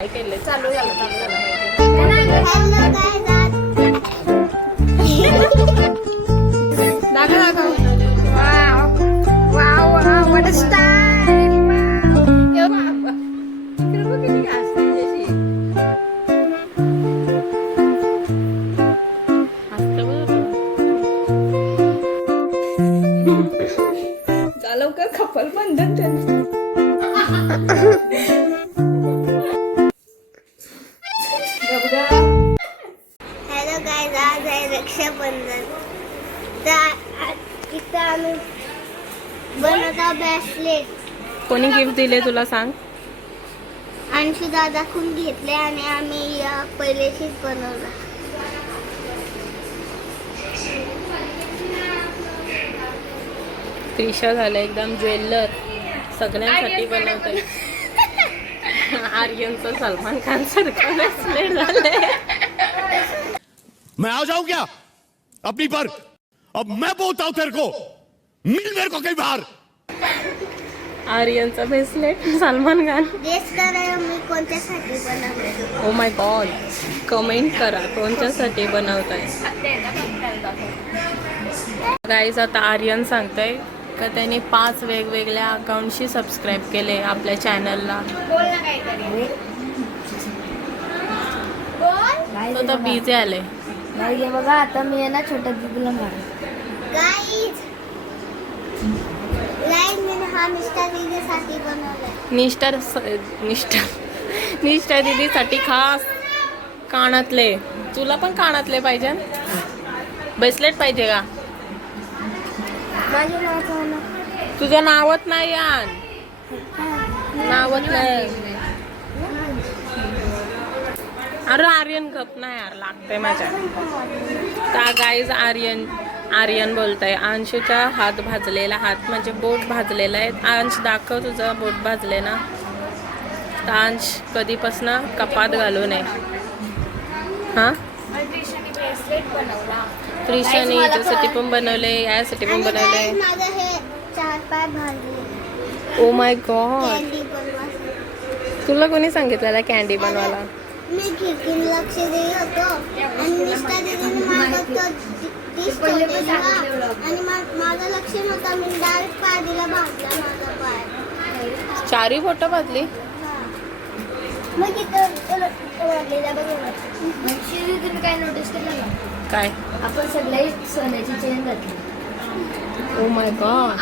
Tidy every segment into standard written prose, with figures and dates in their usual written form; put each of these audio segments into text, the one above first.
काय केलंय? चालू झालं दाखव. Wow wow wow, what a style. किती असते लवकर कपल बंधन त्यांचं. हॅलो गाइस, आज आहे रक्षाबंधन. तर इथं आम्ही बनवतो ब्रेसलेट. कोणी गिफ्ट दिले तुला सांग? अंशू दादाकडून घेतले आणि आम्ही पहिलेशीच बनवलं. त्रिशा झालं एकदम ज्वेलर, सगळ्यांसाठी बनवतोय. आर्यनचं सलमान खान सारखं ब्रेसलेट झालंय. मैं आ जाऊं क्या अपनी पर? अब मैं बोलता हूं तेरे को, मिल मेरे को कहीं बाहर. आर्यनचं ब्रेसलेट सलमान खान. गेस करा मी कोणत्यासाठी बनवलं. ओ माय गॉड, कमेंट करा कोणत्यासाठी बनवताय. गाईज, आता आर्यन सांगतोय का त्याने 5 वेगवेगळ्या अकाउंटशी सबस्क्राईब केले आपल्या चॅनलला. तो तर बिझी आले. नाही बघा, आता मी आहे ना छोट्या दीदीला मार. गाइस मी हा निष्ठा दीदीसाठी बनवलाय. निष्ठा दीदीसाठी खास कानातले. तुला पण कानातले पाहिजे? ब्रेसलेट पाहिजे का? माझ्या नावाचं तुझं नावत नाही यान, नावत नाही. अरे आर्यन गप नाही यार, लागतंय माझ्या. का गाईज, आर्यन बोलताय अंशूचा हात भाजलेला, हात म्हणजे बोट भाजलेला आहे. अंश दाखव तुझं बोट भाजले ना. तर अंश कधीपासून कपात घालू नये. हां, त्रिशाने याच्यासाठी पण बनवले, यासाठी पण बनवले. माझं हे 4 पाय भाजले. ओ माय गॉड, कॅन्डी बनवायला. तुला कोणी सांगितलेलं कॅन्डी बनवायला? मी खिडकीने लक्ष देत होतो आणि निष्ठा दीदीने माझं डिश ठेवलेला आणि माझं लक्ष नव्हतं. मी डायरेक्ट पाय दिला, भाजला माझा पाय. 4 बोटं भाजली. मग इथं वाढलेला बघा. तुम्ही काय नोटीस केलं ना? काय? आपण सगळे सोन्याची चेन घातली. Oh my God.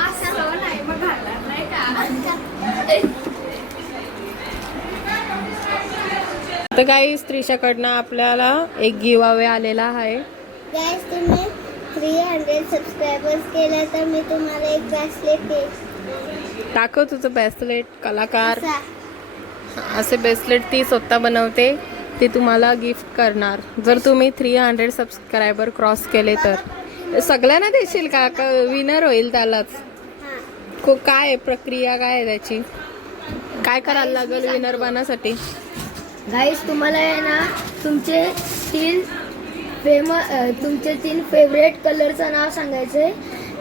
तर काही त्रिशाकडनं आपल्याला एक गिव अवे आलेला आहे. गाइस, तुम्ही 300 सबस्क्रायबर्स केले तर मी तुम्हाला एक ब्रेसलेट देईन. दाखव तुझं ब्रेसलेट. कलाकार असा. असे ब्रेसलेट ती स्वतः बनवते, ती तुम्हाला गिफ्ट करणार जर तुम्ही 300 सबस्क्रायबर क्रॉस केले तर. सगळ्यांना देशील का? विनर होईल त्यालाच? हां. काय आहे प्रक्रिया, काय आहे त्याची? काय करायला लागेल विनर बनासाठी? गाईस, तुम्हाला आहे ना तुमचे 3 फेवरेट कलरचं नाव सांगायचंय.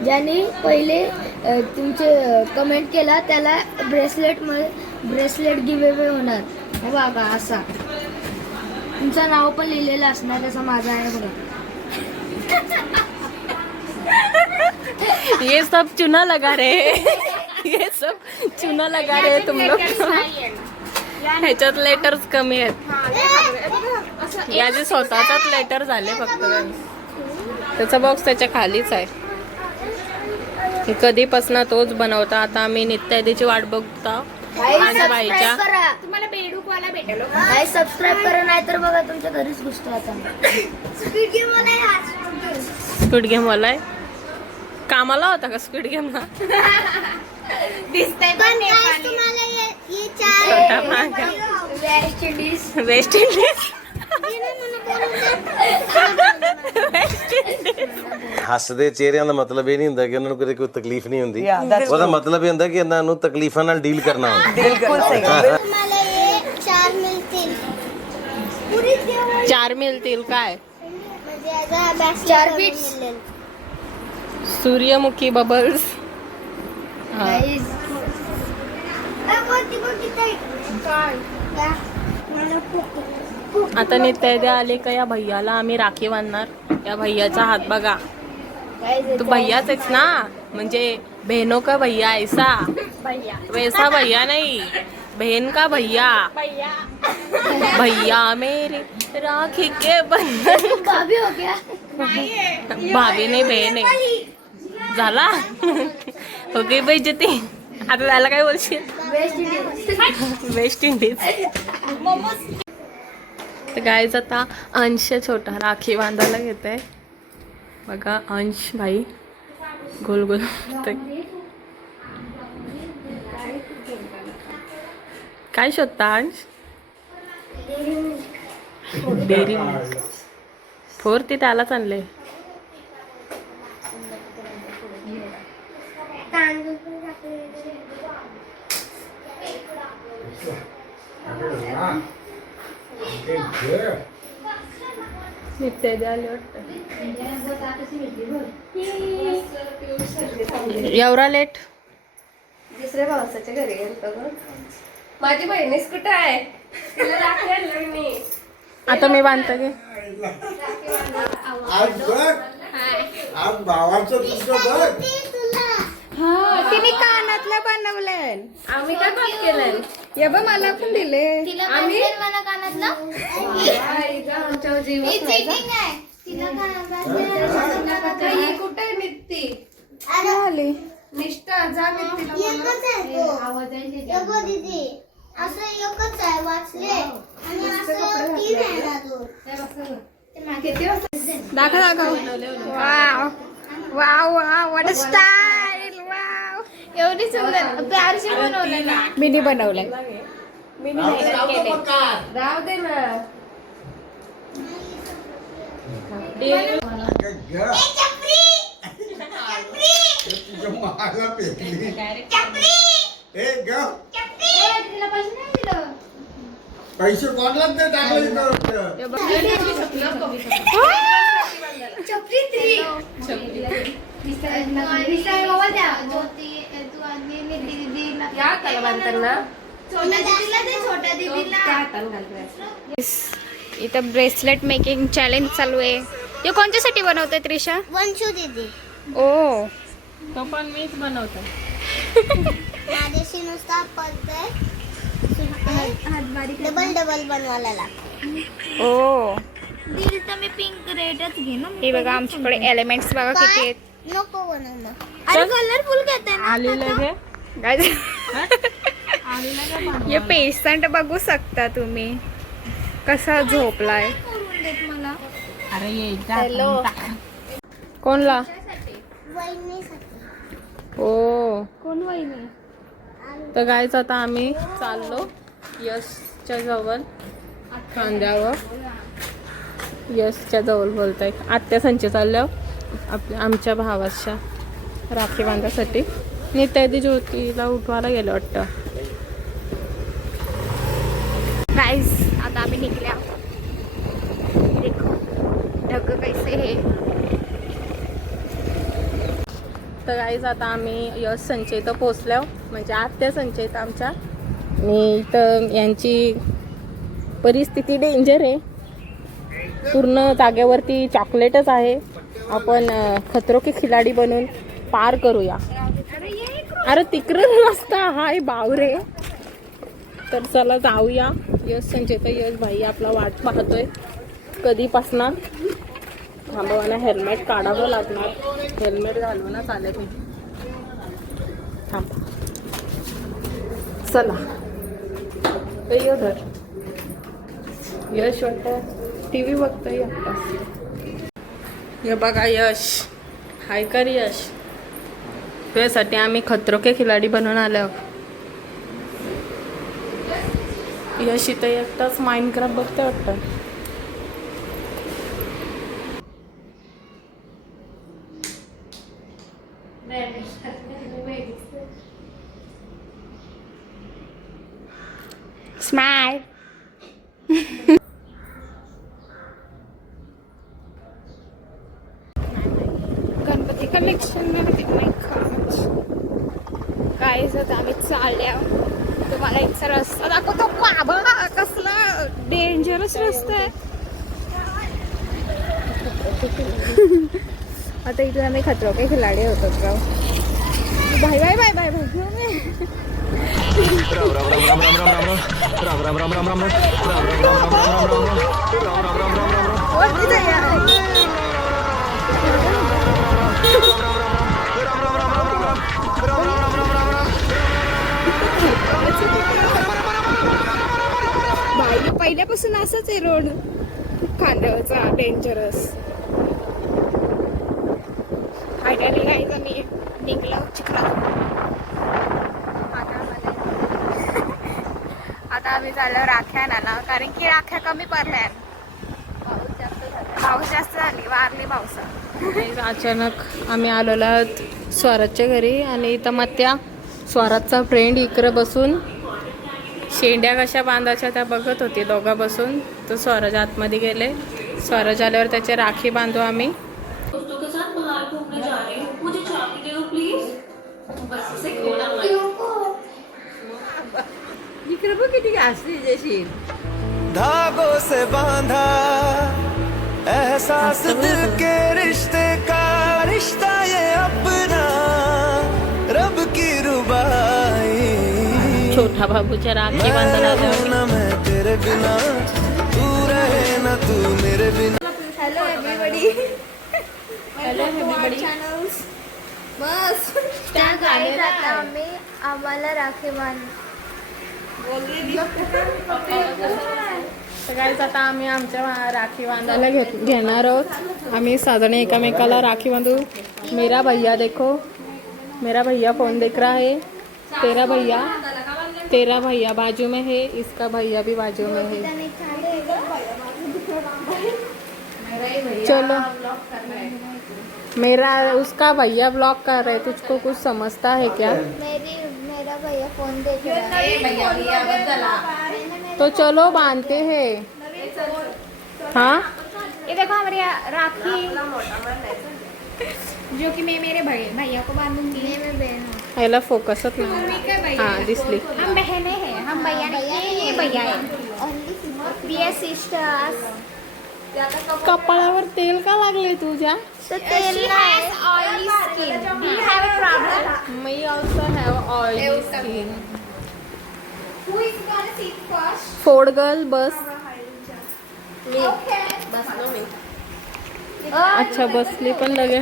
ज्याने पहिले तुमचे कमेंट केला त्याला ब्रेसलेट गिव्ह अवे होणार. हे बघा, असा तुमचं नाव पण लिहिलेलं असणार. तसं माझं आहे बघा. ये सब चुना लगा रे. ये सब चुना लगा रे तुम लोग. ह्याच्यात लेटर्स कमी आहेत. याचे स्वतःचाच लेटर झाले फक्त. त्याचा बॉक्स त्याच्या खालीच आहे. कधीपासून तोच बनवता. आता आम्ही नित्यादीची वाट बघता माझ्या बाईच्या. तुम्हाला बेडूकवाला भेटेल. गाईस, सबस्क्राईब करा, नाही तर बघा तुमच्या घरीच घुसतो आता. स्क्विड गेम वाला आहे. कामाला होता का स्क्विड गेमला? पण गाइस, तुम्हाला ये 4 छोटा भाग. West Indies. ਹੱਸਦੇ ਚਿਹਰਿਆਂ ਦਾ ਮਤਲਬ ਇਹ ਨਹੀਂ ਹੁੰਦਾ ਕਿ ਉਹਨਾਂ ਨੂੰ ਕਦੇ ਕੋਈ ਤਕਲੀਫ ਨਹੀਂ ਹੁੰਦੀ. ਉਹਦਾ ਮਤਲਬ ਇਹ ਹੁੰਦਾ ਕਿ ਇਹਨਾਂ ਨੂੰ ਤਕਲੀਫਾਂ ਨਾਲ ਡੀਲ ਕਰਨਾ ਹੁੰਦਾ. तुम्हाला ये 4 मिळतील. 4 मिळतील काय? म्हणजे याचा ब्रेसलेट मिळेल. सूर्यमुखी बबल्स. गाईस, कोणती ताई? काय? आता नित्याद्या आले का या भैयाला आम्ही राखी बांधणार. या भैयाचा हात बघा. तू भैयाच आहेस ना, म्हणजे बहनों का भैया ऐसा वैसा भैया नहीं, बहन का भैया. भैया मेरे राखी के बंधन. भाभी हो गया. भाभी नाही बहीण आहे. झाला हो गई बेइज्जती. आता त्याला काय बोलशील. West Indies. तर गाईज आता अंश छोटा राखी बांधायला घेत आहे बघा. अंश भाई गोल गोल होतंय. काय शोधता अंश. डेअरी फोर ती त्यालाच आणले. नित्याद्या आले वाटतं. एवढा लेट. दुसऱ्या भावाच्या घरी गेलतो ग. माझी बहिणीच कुठं आहे. तिला राखी आणलं मी. आता मी बांधतो गे. आज बघ आज भावाचं तुझं बघ. तिने कानातलं बनवलंय. आम्ही काय बात केलंय. ये बघ मला पण दिले. आम्ही मला कानातलं आमच्या जीव चीटिंग आहे. तिला कानातलं ही कुठे निघती अरे निष्ठा जा निघती. एकच आहे तो. एगो दीदी असं एकच आहे वाचले आणि असं 3 आहे ना तो. किती वाजता दाखव दाखव. Wow wow wow what a style. Wow एवढी सुंदर. ते आरशी बनवलं ना. मिनी बनवलंय. राहू दे ना. तुझ्या माला पेटली. ए ग पैसे कोणाला ते टाकले इथं. या त्याला बांधताना छोट्या दीदीला इथं ब्रेसलेट मेकिंग चॅलेंज चालू आहे. ते कोणत्यासाठी बनवते त्रिशा. वंशू दीदी ओ तो पण मीच बनवतो. माझ्याशी नुसता पडतंय डबल बनवायला लागतं. ओ दिल तर मी पिंक रेडच घे ना. हे बघा आमच्याकडे एलिमेंट्स बघा किती आहेत. नको बनवणं. अरे कलरफुल घेते ना. आली लगे. काय हे पेशंट बघू शकता तुम्ही कसा झोपलाय. अरे ये हॅलो कोणला. वहिनीसाठी ओ कोण वहिनी. तर गायच आता आम्ही चाललो यशच्या जवळ खांद्यावर. यशच्या जवळ बोलताय आत्या संचे चालल्यावर आमच्या भावाच्या राखी बांधासाठी. नित्यादी ज्योतीला उठवायला गेलं वाटतं. गाइस आता आम्ही निघल्या. देखो ढग कैसे है. तर गाईज आता आम्ही यश संचय इथं पोचलो. म्हणजे आत्या संचयित आमच्या. आणि इथं यांची परिस्थिती डेंजर आहे. पूर्ण जागेवरती चॉकलेटच आहे. आपण खतरो के खिलाडी बनून पार करूया. अरे तिकडं मस्त हाय बावरे. तर चला जाऊया. यश संचयित यश भाई आपला वाट पाहतोय कधीपासनं. थांबवायला हेल्मेट काढावं लागणार. हेल्मेट घालून चालेल मी. थांबा चला. ये धर. यश वाटतं टी व्ही बघतोय आत्ताच. हे बघा यश. हाय कर यश. तुझ्यासाठी आम्ही खतरो के खिलाडी बनवून आलो. यश इथं एकटाच माइनक्राफ्ट बघतोय वाटतं. स्माइल. गणपती कलेक्शन काय आम्ही चालल्या. तुम्हाला इथचा रस्ता दाखवतो. बाबा कसलं डेंजरस रस्ता आहे. आता इथे आम्ही खतरो के खिलाडी होतो राव. Bye bye bye bye bye. बाई पहिल्यापासून असंच आहे रोड खांद्यावरचा डेंजरस. फायनली गाईज आम्ही निघलो चिखलात. आता आम्ही चाललो राख्या आणायला कारण की राख्या कमी पडल्या. पाऊस जास्त झाली वारली पावसा. अचानक आम्ही आलेलो आहोत स्वराजच्या घरी आणि इथं मत्या स्वराजचा फ्रेंड इकडे बसून शेंड्या कशा बांधायच्या त्या बघत होती दोघं बसून. तर स्वराज आतमध्ये गेले. स्वराज आल्यावर त्याचे राखी बांधू आम्ही. धागों से बांधा एहसास दिल के रिश्ते का रिश्ता ये अपना रब की रुबाई. छोटा बाबूच्या राखी बांधायला आल्यावर ना मैं तेरे बिना तू रहे ना तू मेरे बिना. Hello everybody. बस त्या गाडीत आता आम्हाला राखी बांध. सगळ्याच आता आम्ही आमच्या राखी बांधायला घेणार आहोत. आम्ही साधारण एकामेकाला राखी बांधू. मेरा भैया देखो, मेरा भैया फोन देख रहा है. तेरा भैया बाजू में है, इसका भैया भी बाजू में है. चलो मेरा उसका भैया ब्लॉक कर रहे. तुझको कुछ समझता है क्या? मेरा भैया फोन देख रहा है. तो चलो बांधते हैं. हाँ ये देखो हमारी राखी जो कि मैं मेरे भैया को बांधूंगी. मैं बहन हूँ. याला फोकसच नाही. हाँ दिसली. हम बहने हैं. हम भैया नहीं. ये भैया है. Dear sisters. कपाळावर तेल का लागले तुझ्या? तर तेल नाही. Oily skin. Do you have a problem? मी also have oily skin. Who is gonna sit first? फोड गर्ल बस. Okay. अच्छा बसली पण लगे.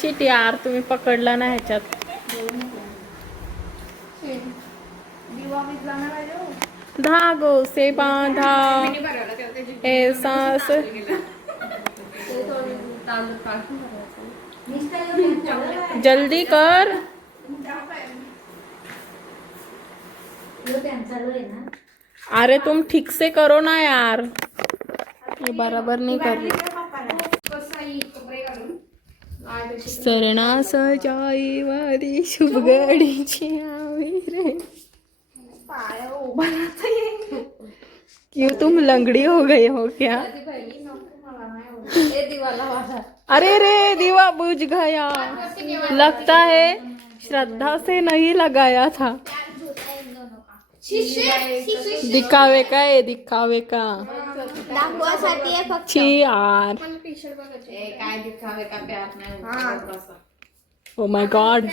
शिट यार तुम्ही पकडला ना ह्याच्यात. धागो से बांधा एहसास. जल्दी कर. अरे तुम ठीक से करो ना यार. ये बराबर नहीं कर रही. सरणा सजाई वारी शुभ घडीची आवी रे. क्यों तुम लंगड़ी हो गए हो क्या? अरे रे दिवा बुझ गया. लगता है श्रद्धा से नहीं लगाया था. दिखावे का है दिखावे का. दाखवासाठी आहे फक्त. छी यार. काय दिखावे का प्यार नाही. Oh my God.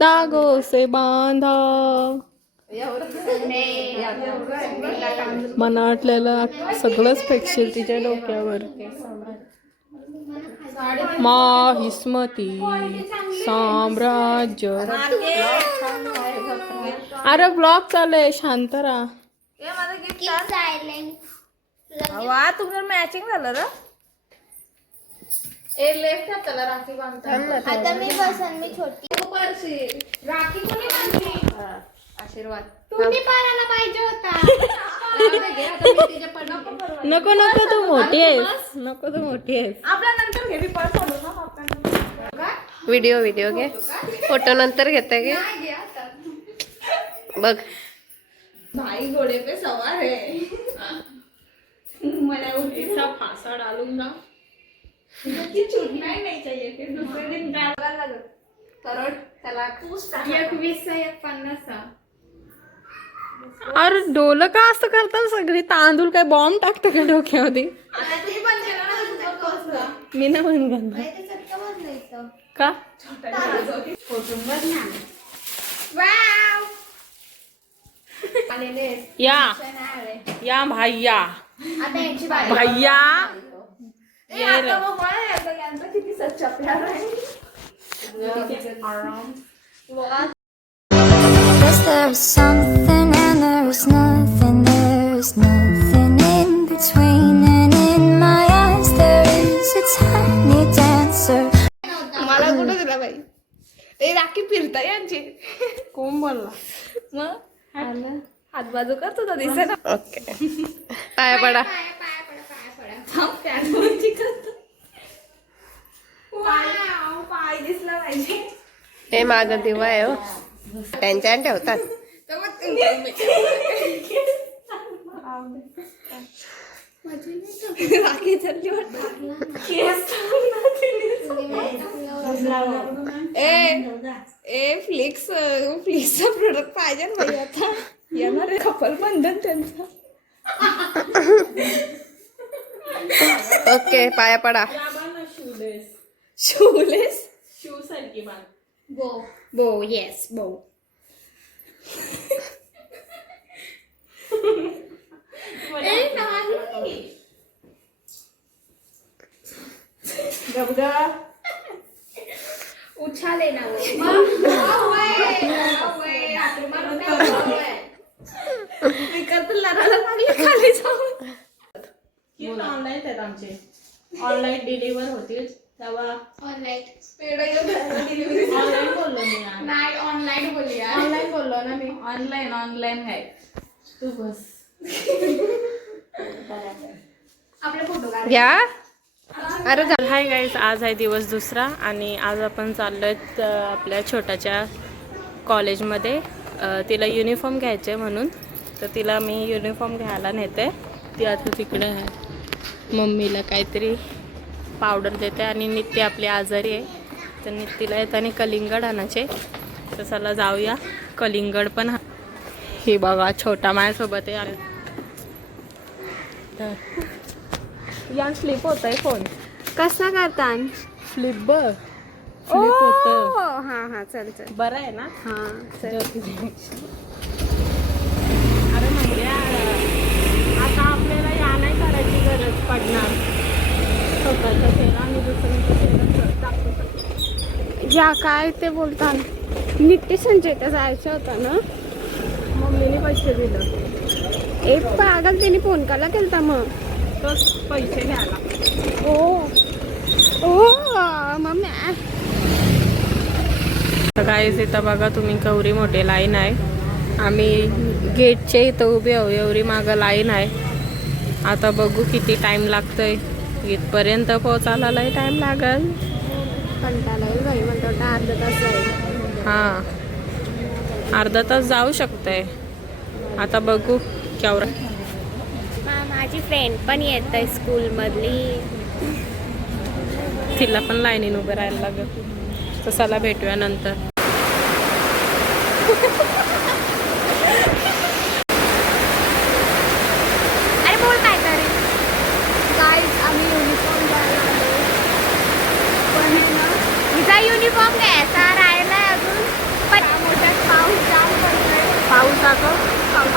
धागो से बांधा. मना वाटलेलं सगळंच फेकशील तिच्या डोक्यावर. माहिस्मती साम्राज्य. अरे ब्लॉग चालू आहे शांत राहा. वा तुमचं मॅचिंग झालं र. आता मी बसन. मी छोटी. राखी कोणी बांधली? आशीर्वाद. तुम्ही पाहायला पाहिजे होता. नको नको तू मोठी आहेस. नको तू मोठी आहेस. आपल्या नंतर घे. रिपोर्ट करू ना. व्हिडिओ घे. फोटो नंतर घेते घे. बघ भाई घोड़े पे सवार है. मला ऐसा फासा डालूंगा. छूटना ही नहीं चाहिए. फिर दूसरे दिन करोड त्याला 2150. अरे डोलं का असं करतात सगळी? तांदूळ काय बॉम्ब टाकतं का डोक्यामध्ये? आता तुम्ही पण केलं ना तुझं कसं? मी नाही बंद करणार. का? वाव आलेले या भैया आता यांची बारी. भैया ए, आता मग मला यांचं किती सच्चा प्यार आहे. Yes, there is something and there is nothing. There is nothing in between, and in my eyes there is a tiny dancer. मला कुठं दिला बाई ते राखी फिरता यांची. कोण बोलला? मग हात बाजू कर तुझा दिसत. ओके पाया पडा. पाय दिसला पाहिजे. हे माग दिवा आहे हो, त्यांच्या ठेवतात. राखी धरली ए फ्लिक्सचा प्रोडक्ट पाहिजे ना बाई. आता येणार आहे कपल बंधन त्यांचं. ओके पाया पडा. शूलेस शिव सारखी बाण. बो येस बो. उछाले ना खाली जाऊन. ऑनलाईन आहेत आमचे. ऑनलाईन डिलिव्हर होतील तेव्हा ऑनलाईन बोललो मी. नाही ऑनलाईन बोलूया. ऑनलाईन बोललो ना मी. ऑनलाईन आहे. तू बस. आपले फोटो काढ. घ्या. अरे हाय गाईज, आज आहे दिवस दुसरा आणि आज आपण चाललोय आपल्या छोट्याच्या कॉलेजमध्ये. तिला युनिफॉर्म घ्यायचे आहे म्हणून, तर तिला मी युनिफॉर्म घ्यायला नेते. ती आता तिकडे आहे. मम्मीला काहीतरी पावडर देते आणि नित्य आपली आजारी आहे, तर नित्तीला येताना कलिंगड आणायचे. तर चला जाऊया. कलिंगड पण ही बघा छोटा माझ्यासोबत आहे. या स्लिप होत आहे फोन. कसा करता फ्लिप बघ. फ्लिप होतं. हा चल चल बरं आहे ना? हा चल. अरे म्हणजे आता आपल्याला या नाही करायची गरज पडणार. स्वतःचं केलं आणि दुसऱ्यांचं केलं दाखवू शकतो. या काय ते बोलता नित्य संचयता जायचं होतं ना. मम्मीने पैसे दिलं. एक पागल त्यांनी फोन करायला केलता मग तोच पैसे घ्यायला. ओ मम्मी. गाईज इथं बघा तुम्ही केवढी मोठी लाईन आहे. आम्ही गेटच्या इथं उभे आहो. एवढी मागं लाईन आहे. आता बघू किती टाईम लागतोय. इथपर्यंत पोहोचायला लय टाईम लागल. कंटाळा येईल बाई. म्हणतो अर्धा तास जाईल. हां अर्धा तास जाऊ शकतंय. आता बघू केवढा. माझी फ्रेंड पण येत आहे स्कूलमधली. तिला पण लाईनीन उभं राहायला लागेल. तर चला भेटूया नंतर. अरे बोल काय तरी. गाईज आम्ही युनिफॉर्म घ्यायला आलो. पण हिचा युनिफॉर्म घ्यायचा राहिला अजून. पण मोठ्यात पाऊस जाम पडतोय. पाऊस आगो. पाऊस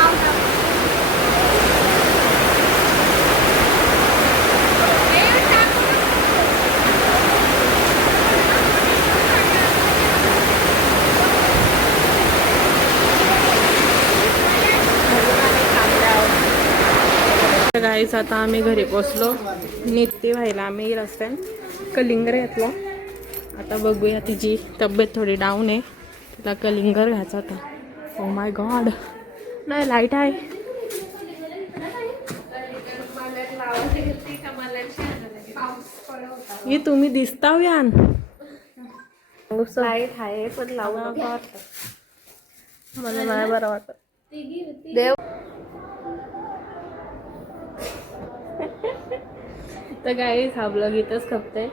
गाईस आता आम्ही घरी पोचलो. नित्य व्हायला आम्ही रस्त्यात कलिंगर घेतला. आता बघूया. तिची तब्येत थोडी डाऊन आहे. तिला कलिंगर घ्यायचा होता. ओ माय गॉड नाही लाईट आहे. हे तुम्ही दिसता यान. लाईट आहे पण लावू नका. मला नाही बरं वाटत. देव. तर गाईस हा ब्लॉग इथंच खपतंय.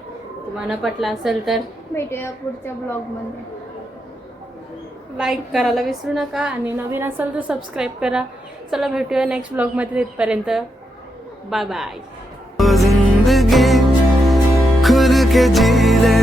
तुम्हाला पटला असेल तर भेटूया पुढच्या ब्लॉग मध्ये. लाईक करायला विसरू नका आणि नवीन असाल तर सबस्क्राईब करा. चला भेटूया नेक्स्ट ब्लॉगमध्ये. तिथपर्यंत बाय बाय. जिंदगी खुल के जी ले